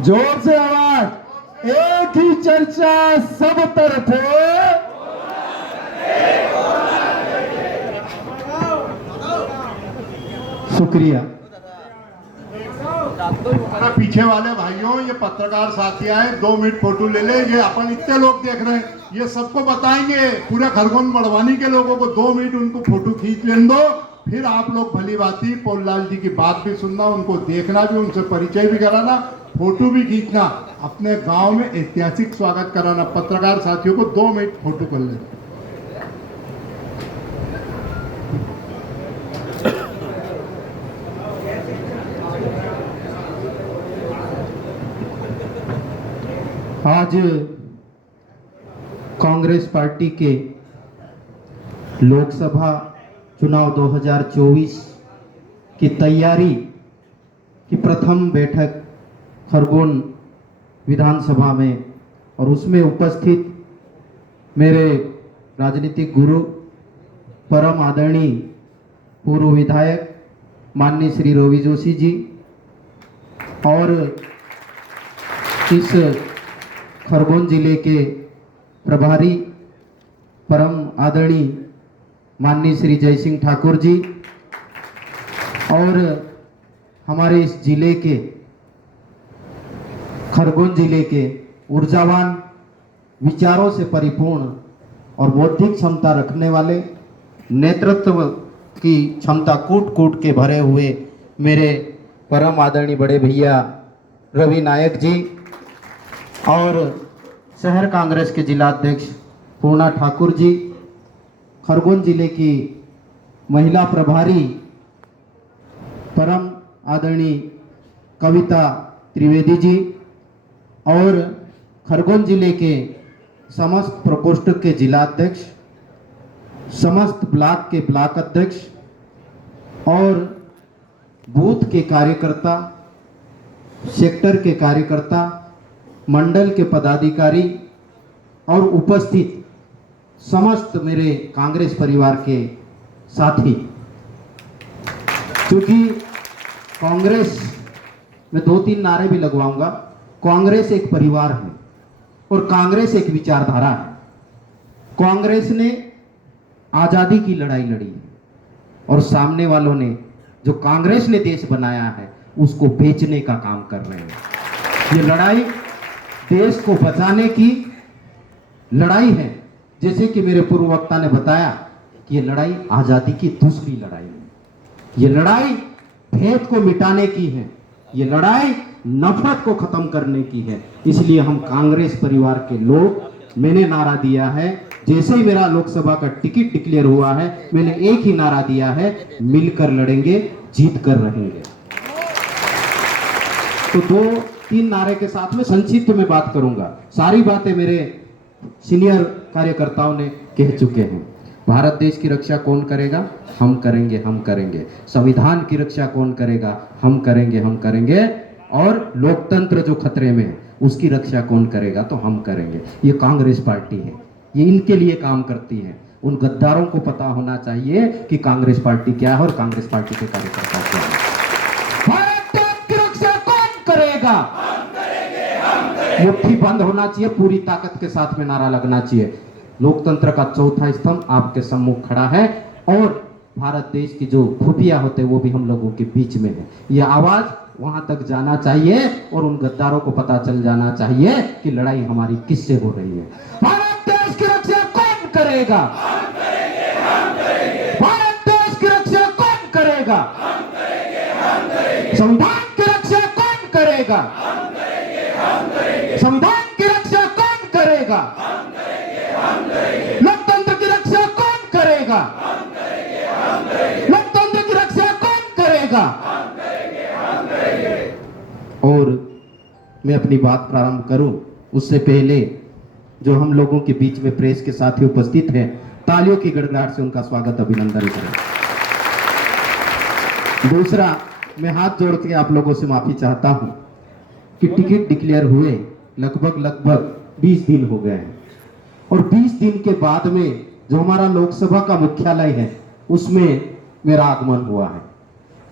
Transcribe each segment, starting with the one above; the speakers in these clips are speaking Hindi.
जोर से आवाज, एक ही चर्चा सब तरफ है। शुक्रिया। अरे पीछे वाले भाइयों, ये पत्रकार साथी आए, 2 मिनट फोटो ले ले। ये अपन इतने लोग देख रहे हैं, ये सबको बताएंगे, पूरे खरगोन मड़वानी के लोगों को 2 मिनट उनको फोटो खींच लेने दो। फिर आप लोग भली बाती पोललाल जी की बात भी सुनना, उनको देखना भी, उनसे परिचय भी कराना, फोटो भी खींचना, अपने गांव में ऐतिहासिक स्वागत कराना। पत्रकार साथियों को 2 मिनट फोटो कर ले। आज कांग्रेस पार्टी के लोकसभा चुनाव 2024 की तैयारी की प्रथम बैठक खरगोन विधानसभा में, और उसमें उपस्थित मेरे राजनीतिक गुरु परम आदरणीय पूर्व विधायक माननीय श्री रवि जोशी जी, और इस खरगोन जिले के प्रभारी परम आदरणीय माननीय श्री जय सिंह ठाकुर जी, और हमारे इस जिले के खरगोन जिले के ऊर्जावान, विचारों से परिपूर्ण और बौद्धिक क्षमता रखने वाले, नेतृत्व की क्षमता कूट कूट के भरे हुए मेरे परम आदरणीय बड़े भैया रवि नायक जी, और शहर कांग्रेस के जिला अध्यक्ष पूर्णा ठाकुर जी, खरगोन जिले की महिला प्रभारी परम आदरणीय कविता त्रिवेदी जी, और खरगोन जिले के समस्त प्रकोष्ठ के जिला अध्यक्ष, समस्त ब्लॉक के ब्लॉक अध्यक्ष और बूथ के कार्यकर्ता, सेक्टर के कार्यकर्ता, मंडल के पदाधिकारी और उपस्थित समस्त मेरे कांग्रेस परिवार के साथी। क्योंकि कांग्रेस में 2-3 नारे भी लगवाऊंगा। कांग्रेस एक परिवार है और कांग्रेस एक विचारधारा है। कांग्रेस ने आजादी की लड़ाई लड़ी है और सामने वालों ने, जो कांग्रेस ने देश बनाया है, उसको बेचने का काम कर रहे हैं। ये लड़ाई देश को बचाने की लड़ाई है। जैसे कि मेरे पूर्व वक्ता ने बताया कि ये लड़ाई आजादी की दूसरी लड़ाई है। ये लड़ाई भेद को मिटाने की है। ये लड़ाई नफरत को खत्म करने की है। इसलिए हम कांग्रेस परिवार के लोग, मैंने नारा दिया है, जैसे ही मेरा लोकसभा का टिकट डिक्लेयर हुआ है, मैंने एक ही नारा दिया है, मिलकर लड़ेंगे, जीत कर रहेंगे। तो 2-3 नारे के साथ में संक्षिप्त में बात करूंगा। सारी बातें मेरे सीनियर कार्यकर्ताओं ने कह चुके हैं। भारत देश की रक्षा कौन करेगा? हम करेंगे, हम करेंगे। संविधान की रक्षा कौन करेगा? हम करेंगे, हम करेंगे। और लोकतंत्र जो खतरे में है, उसकी रक्षा कौन करेगा? तो हम करेंगे। ये कांग्रेस पार्टी है, ये इनके लिए काम करती है। उन गद्दारों को पता होना चाहिए कि कांग्रेस पार्टी क्या है और कांग्रेस पार्टी के कार्यकर्ता क्या है। भारत देश की रक्षा कौन करेगा? मुट्ठी बंद होना चाहिए, पूरी ताकत के साथ में नारा लगना चाहिए। लोकतंत्र का चौथा स्तंभ आपके सम्मुख खड़ा है और भारत देश की जो खुफिया होते हैं वो भी हम लोगों के बीच में है। यह आवाज वहां तक जाना चाहिए और उन गद्दारों को पता चल जाना चाहिए कि लड़ाई हमारी किससे हो रही है। भारत देश की रक्षा कौन करेगा? हम करेंगे, हम करेंगे। भारत देश की रक्षा कौन करेगा? हम करेंगे, हम करेंगे। संविधान की रक्षा कौन करेगा? हम करेंगे, हम करेंगे। संविधान की रक्षा कौन करेगा? हम करेंगे, हम करेंगे। लोकतंत्र की रक्षा कौन करेगा? हम करेंगे, हम करेंगे। लोकतंत्र की रक्षा कौन करेगा? हम करेंगे, हम करेंगे। और मैं अपनी बात प्रारंभ करूं उससे पहले जो हम लोगों के बीच में प्रेस के साथी उपस्थित हैं, तालियों की गड़गड़ाहट से उनका स्वागत, अभिनंदन करें। दूसरा, मैं हाथ जोड़ के आप लोगों से माफी चाहता हूं कि टिकट डिक्लेयर हुए लगभग 20 दिन हो गए हैं और 20 दिन के बाद में जो हमारा लोकसभा का मुख्यालय है उसमें मेरा आगमन हुआ है।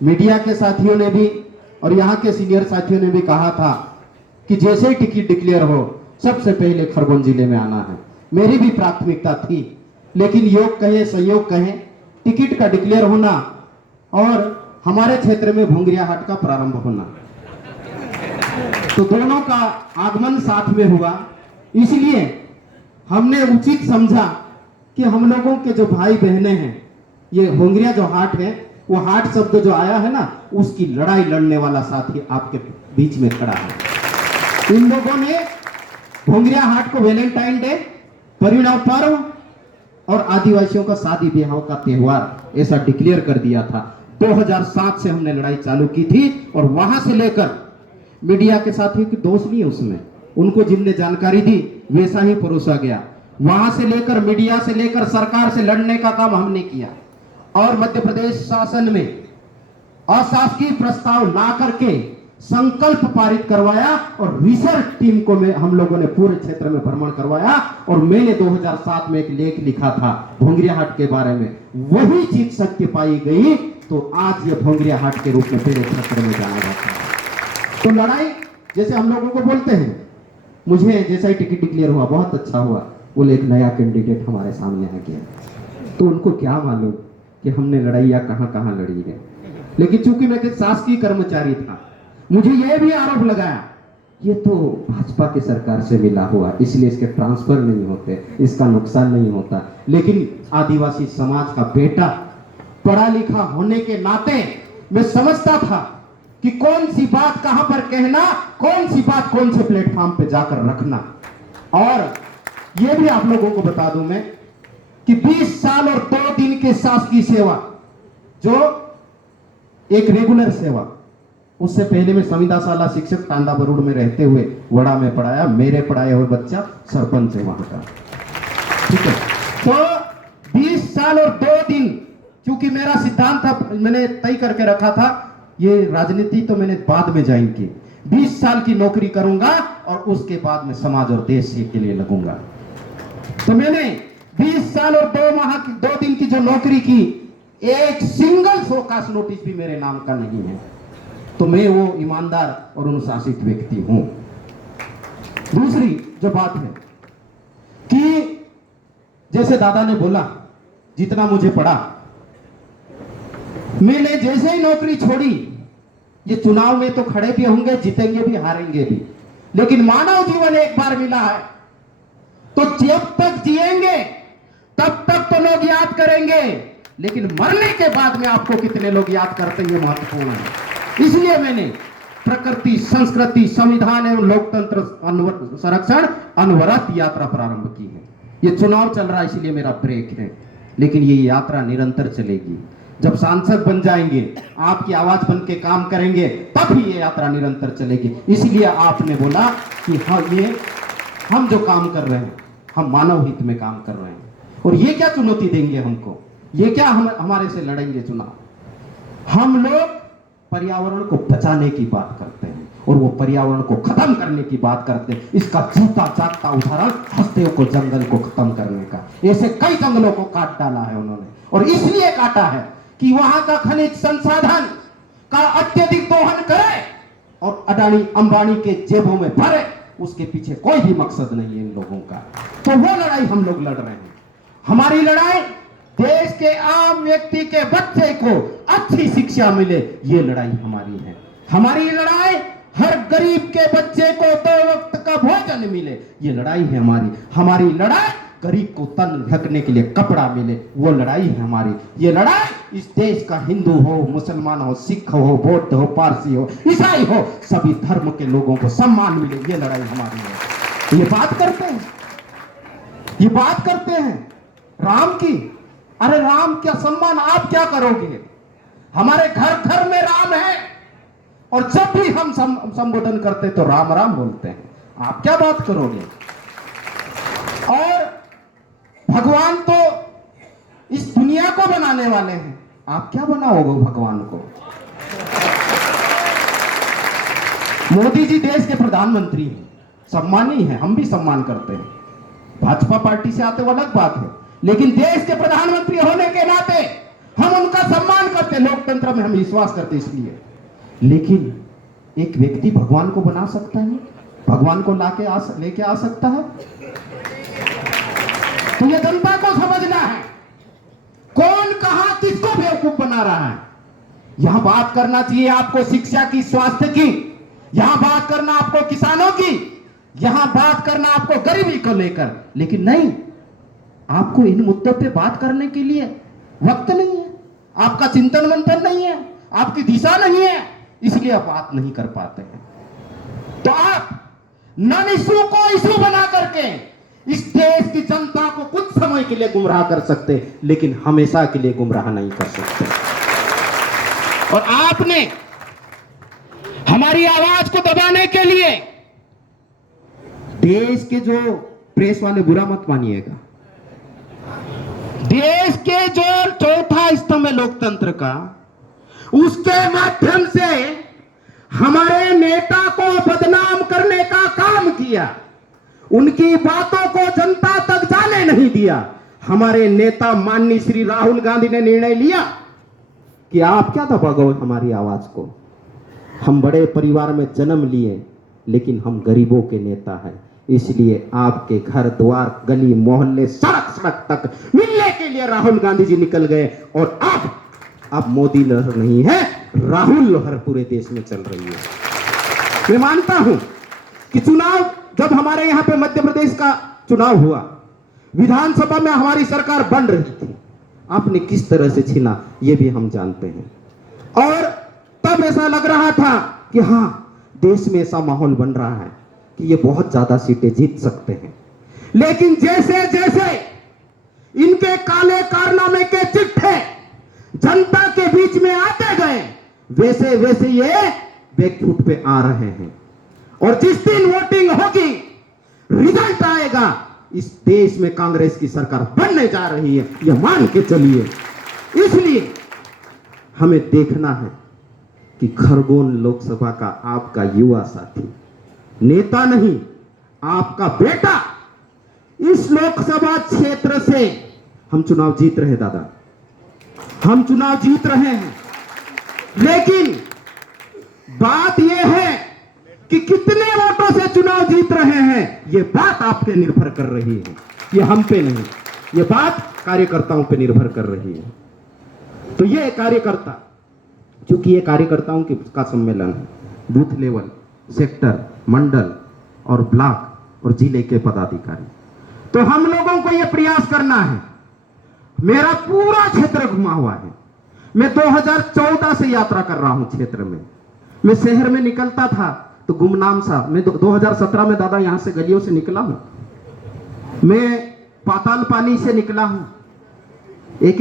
मीडिया के साथियों ने भी और यहाँ के सीनियर साथियों ने भी कहा था कि जैसे ही टिकट डिक्लेयर हो सबसे पहले खरगोन जिले में आना है। मेरी भी प्राथमिकता थी, लेकिन योग कहे संयोग कहे टिकट का डिक्लेयर होना और हमारे क्षेत्र में भोंगरिया हाट का प्रारंभ होना, तो दोनों का आगमन साथ में हुआ। इसलिए हमने उचित समझा कि हम लोगों के जो भाई बहने हैं, ये भोंगरिया जो हाट है, वो हाट शब्द जो आया है ना, उसकी लड़ाई लड़ने वाला साथी आपके बीच में खड़ा है। इन लोगों ने भोंगरिया हाट को वैलेंटाइन डे, परिणव पर्व और आदिवासियों का शादी ब्याह का त्योहार ऐसा डिक्लेयर कर दिया था। 2007 से हमने लड़ाई चालू की थी और वहां से लेकर मीडिया के साथियों की दोष नहीं है उसमें, उनको जिनने जानकारी दी वैसा ही परोसा गया। वहां से लेकर मीडिया से लेकर सरकार से लड़ने का काम हमने किया और मध्य प्रदेश शासन में अशासकीय प्रस्ताव ला करके संकल्प पारित करवाया और रिसर्च टीम को हम लोगों ने पूरे क्षेत्र में भ्रमण करवाया और मैंने 2007 में एक लेख लिखा था भोंगरिया हाट के बारे में। वही चीज सत्य पाई गई तो आज ये भोंगरिया हाट के रूप में पूरे क्षेत्र में जाना जाता है। तो लड़ाई जैसे हम लोगों को बोलते हैं, मुझे जैसा ही टिकट डिक्लेयर हुआ बहुत अच्छा हुआ, बोले एक नया कैंडिडेट हमारे सामने आ गया, तो उनको क्या मालूम कि हमने लड़ाइयाँ कहाँ कहाँ लड़ी है। लेकिन चूंकि मैं शासकीय कर्मचारी था, मुझे यह भी आरोप लगाया ये तो भाजपा की सरकार से मिला हुआ, इसलिए इसके ट्रांसफर नहीं होते, इसका नुकसान नहीं होता। लेकिन आदिवासी समाज का बेटा पढ़ा लिखा होने के नाते मैं समझता था कि कौन सी बात कहां पर कहना, कौन सी बात कौन से प्लेटफॉर्म पे जाकर रखना। और यह भी आप लोगों को बता दूं मैं कि 20 साल और 2 दिन के शासकीय सेवा, जो एक रेगुलर सेवा, उससे पहले मैं संविदा शाला शिक्षक टांडा बरूड में रहते हुए वड़ा में पढ़ाया, मेरे पढ़ाए हुए बच्चा सरपंच है वहां का, ठीक है। तो 20 साल और 2 दिन, क्योंकि मेरा सिद्धांत था, मैंने तय करके रखा था, ये राजनीति तो मैंने बाद में ज्वाइन की, 20 साल की नौकरी करूंगा और उसके बाद में समाज और देश के लिए लगूंगा। तो मैंने 20 साल और 2 माह की 2 दिन की जो नौकरी की, एक सिंगल शोकास नोटिस भी मेरे नाम का नहीं है। तो मैं वो ईमानदार और अनुशासित व्यक्ति हूं। दूसरी जो बात है कि जैसे दादा ने बोला, जितना मुझे पड़ा, मैंने जैसे ही नौकरी छोड़ी, ये चुनाव में तो खड़े भी होंगे, जीतेंगे भी हारेंगे भी, लेकिन मानव जीवन एक बार मिला है, तो जब तक जिएंगे तब तक तो लोग याद करेंगे, लेकिन मरने के बाद में आपको कितने लोग याद करते हैं, महत्वपूर्ण है। इसलिए मैंने प्रकृति, संस्कृति, संविधान एवं लोकतंत्र संरक्षण अनवरत यात्रा प्रारंभ की है। ये चुनाव चल रहा है इसलिए मेरा ब्रेक है, लेकिन ये यात्रा निरंतर चलेगी। जब सांसद बन जाएंगे, आपकी आवाज बन के काम करेंगे, तब ही ये यात्रा निरंतर चलेगी। इसलिए आपने बोला कि हाँ, ये हम जो काम कर रहे हैं, हम मानव हित में काम कर रहे हैं, और ये क्या चुनौती देंगे हमको, ये क्या हमारे से लड़ेंगे चुनाव। हम लोग पर्यावरण को बचाने की बात करते हैं और वो पर्यावरण को खत्म करने की बात करते हैं। इसका जीता जागता उदाहरण हस्तियों को जंगल को खत्म करने का। ऐसे कई जंगलों को काट डाला है उन्होंने, और इसलिए काटा है कि वहां का खनिज संसाधन का अत्यधिक दोहन करे और अडानी अंबानी के जेबों में भरे। उसके पीछे कोई भी मकसद नहीं है इन लोगों का। तो वो लड़ाई हम लोग लड़ रहे हैं। हमारी लड़ाई देश के आम व्यक्ति के बच्चे को अच्छी शिक्षा मिले, ये लड़ाई हमारी है। हमारी लड़ाई हर गरीब के बच्चे को 2 वक्त का भोजन मिले, ये लड़ाई है हमारी। हमारी लड़ाई गरीब को तन ढकने के लिए कपड़ा मिले, वो लड़ाई है हमारी। ये लड़ाई इस देश का हिंदू हो, मुसलमान हो, सिख हो, बौद्ध हो, पारसी हो, ईसाई हो, सभी धर्म के लोगों को सम्मान मिले, ये लड़ाई हमारी है। ये बात करते हैं, ये बात करते हैं राम की। अरे राम क्या सम्मान आप क्या करोगे? हमारे घर घर में राम है, और जब भी हम संबोधन करते तो राम राम बोलते हैं। आप क्या बात करोगे? और भगवान तो इस दुनिया को बनाने वाले हैं, आप क्या बनाओगे भगवान को? मोदी जी देश के प्रधानमंत्री हैं, सम्मानीय है, हम भी सम्मान करते हैं। भाजपा पार्टी से आते वो अलग बात है, लेकिन देश के प्रधानमंत्री होने के नाते हम उनका सम्मान करते, लोकतंत्र में हम विश्वास करते इसलिए। लेकिन एक व्यक्ति भगवान को बना सकता है? भगवान को लेके आ सकता है? तो ये जनता को समझना है कौन कहां किसको बेवकूफ बना रहा है। यहां बात करना चाहिए आपको शिक्षा की, स्वास्थ्य की, यहां बात करना आपको किसानों की, यहां बात करना आपको गरीबी को लेकर, लेकिन नहीं, आपको इन मुद्दों पे बात करने के लिए वक्त नहीं है, आपका चिंतन मंथन नहीं है, आपकी दिशा नहीं है, इसलिए आप बात नहीं कर पाते हैं। तो आप नॉन इशू को इशू बना करके इस देश की जनता को कुछ समय के लिए गुमराह कर सकते, लेकिन हमेशा के लिए गुमराह नहीं कर सकते। और आपने हमारी आवाज को दबाने के लिए देश के जो प्रेस वाले, बुरा मत मानिएगा, देश के जो चौथा स्तंभ है लोकतंत्र का, उसके माध्यम से हमारे नेता को बदनाम करने का काम किया, उनकी बातों को जनता तक जाने नहीं दिया। हमारे नेता माननीय श्री राहुल गांधी ने निर्णय लिया कि आप क्या दबाओगे हमारी आवाज को। हम बड़े परिवार में जन्म लिए, लेकिन हम गरीबों के नेता हैं, इसलिए आपके घर द्वार, गली मोहल्ले, सड़क सड़क तक मिलने के लिए राहुल गांधी जी निकल गए। और अब मोदी लहर नहीं है, राहुल लहर पूरे देश में चल रही है। मैं मानता हूं कि चुनाव, जब हमारे यहां पे मध्य प्रदेश का चुनाव हुआ, विधानसभा में हमारी सरकार बन रही थी, आपने किस तरह से छीना ये भी हम जानते हैं। और तब ऐसा लग रहा था कि हां, देश में ऐसा माहौल बन रहा है कि ये बहुत ज्यादा सीटें जीत सकते हैं। लेकिन जैसे जैसे इनके काले कारनामे के चिट्ठे जनता के बीच में आते गए, वैसे वैसे ये बैकफुट पे आ रहे हैं। और जिस दिन वोटिंग होगी, रिजल्ट आएगा, इस देश में कांग्रेस की सरकार बनने जा रही है, यह मान के चलिए। इसलिए हमें देखना है कि खरगोन लोकसभा का आपका युवा साथी, नेता नहीं, आपका बेटा, इस लोकसभा क्षेत्र से हम चुनाव जीत रहे दादा, हम चुनाव जीत रहे हैं। लेकिन बात यह है कि कितने वोटों से चुनाव जीत रहे हैं, यह बात आप पे निर्भर कर रही है, यह हम पे नहीं, यह बात कार्यकर्ताओं पे निर्भर कर रही है। तो यह कार्यकर्ता, क्योंकि यह कार्यकर्ताओं का सम्मेलन है, बूथ लेवल, सेक्टर, मंडल और ब्लॉक और जिले के पदाधिकारी, तो हम लोगों को यह प्रयास करना है। मेरा पूरा क्षेत्र घुमा हुआ है, मैं 2014 से यात्रा कर रहा हूं क्षेत्र में। मैं शहर में निकलता था तो गुमनाम सा, मैं 2017 में दादा यहां से गलियों से निकला हूं, मैं पाताल पानी से निकला हूं, एक